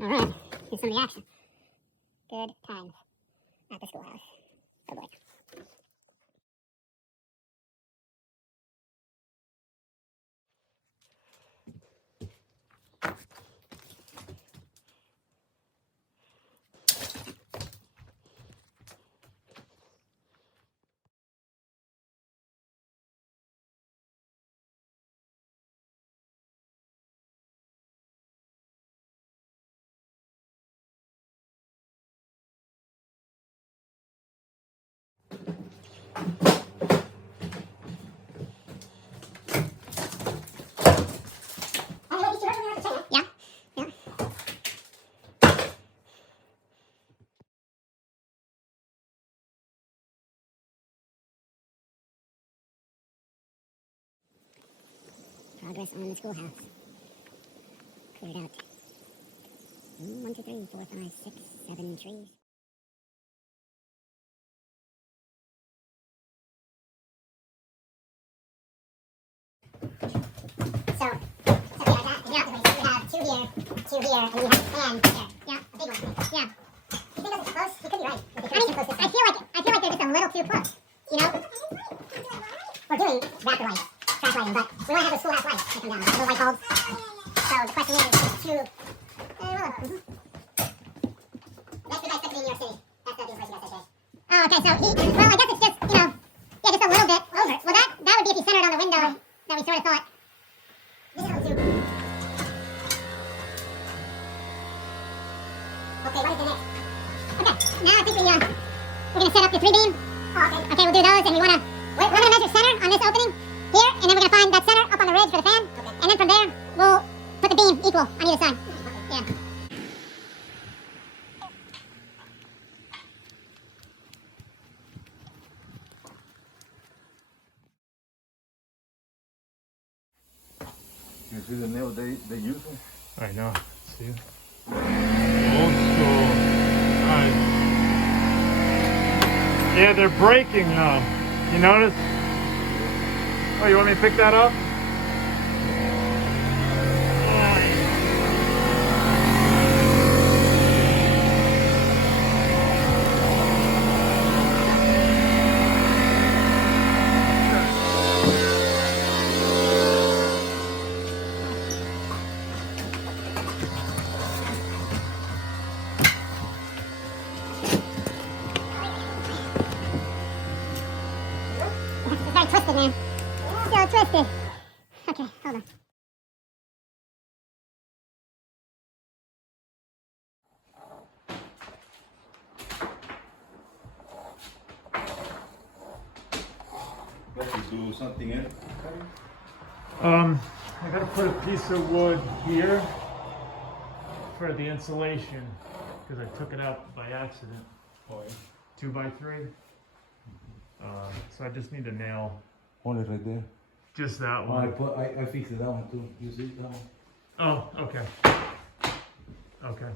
All right, here's some of the action. Good times at the schoolhouse. Oh boy. Yeah. Yeah. Progress on the schoolhouse. Cleared out. 1, 2, 3, 4, 5, 6, 7 trees. So like that. Yeah. We have 2 here, 2 here, and we have a fan there. Yeah, a big one. Yeah. You think that's close? You could be right. I feel like they're just a little too close. You know? We're doing rapid lights, track lighting, but we don't have the schoolhouse lights that come down, the little light bulbs. So the question is too. That's the guy expected in New York City. That's the place you guys say. Oh, okay. So well, I guess it's just yeah, just a little bit over. Well, that would be if you centered on the window that we sort of thought. This is too. Okay, what is the next? Okay, now I think we're gonna set up the 3-beam. Oh, okay. Okay, we'll do those, and we're gonna measure center on this opening here, and then we're gonna find that center up on the ridge for the fan. Okay. And then from there, we'll put the beam equal on either side. Okay. Yeah. You see the nail they use? I know. See? Old school. Nice. Yeah, they're breaking though. You notice? Oh, you want me to pick that up? It's very twisted, man. Still twisted. Okay, hold on. Let's do something else. I gotta put a piece of wood here for the insulation because I took it out by accident. Oh, yeah. 2x3. So I just need to nail Hold it right there. just that Oh, one. I fixed that one too. You see that one? Oh, okay. Okay.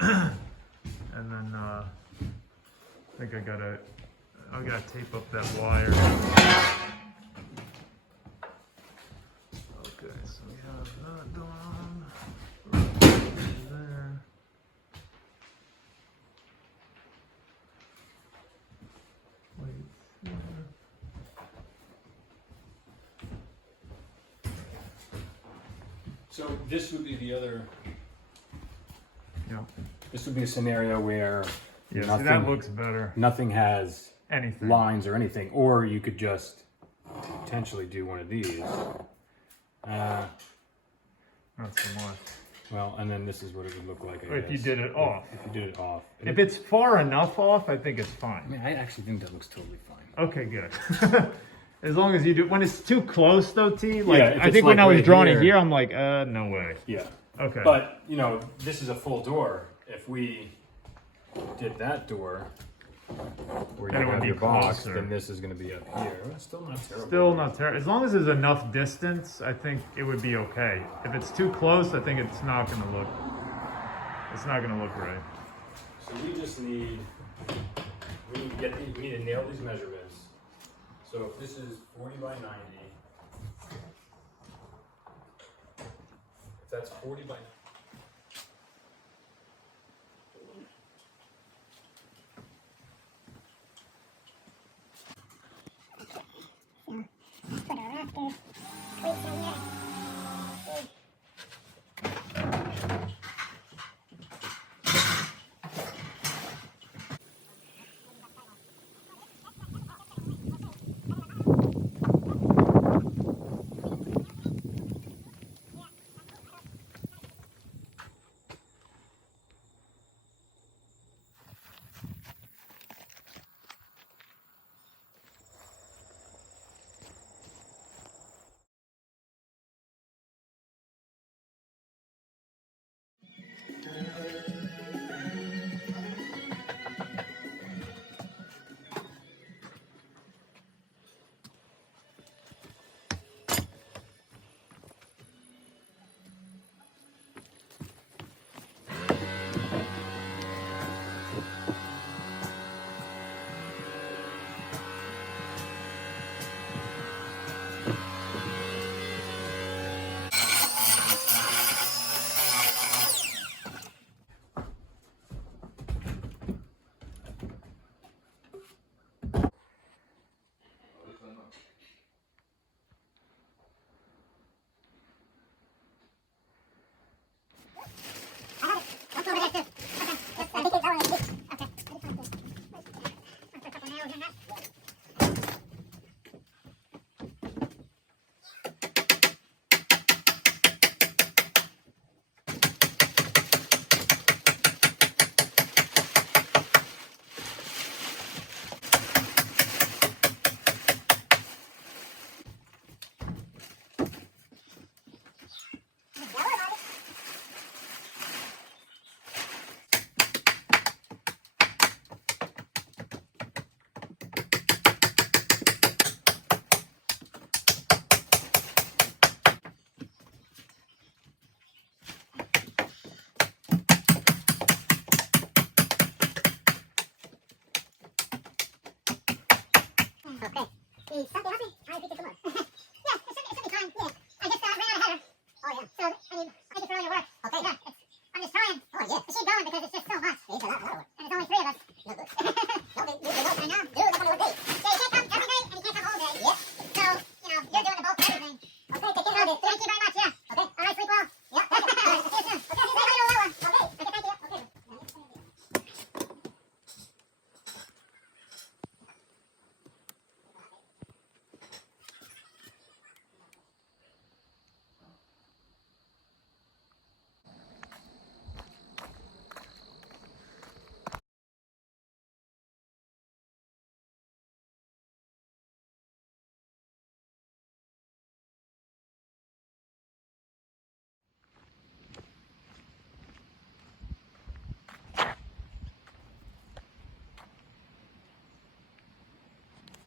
And then I think I gotta tape up that wire. Okay, so we have that done. There. Wait there. So this would be the other, Yeah. this would be a scenario where Yeah, see, nothing, that looks better. nothing has Anything. lines or anything, or you could just potentially do one of these. Not so much. Well, and then this is what it would look like, I If you guess. did it off. If you did it off. If it's far enough off, I think it's I fine. mean, I actually think that looks totally fine. Okay, good. As long as you do. When it's too close, though, T. Like Yeah, if I it's think when like I was right drawing here. it here, I'm like, no way. Yeah. Okay. But, you know, this is a full door. If we did that door, where Then it you would have be your box, closer. then this is going to be up here. Well, it's still not terrible. Still not terrible. As long as there's enough distance, I think it would be okay. If it's too close, I think it's not gonna look. It's not gonna look right. So we just need, we need to nail these measurements. So if this is 40 by 90, if that's 40 by 90.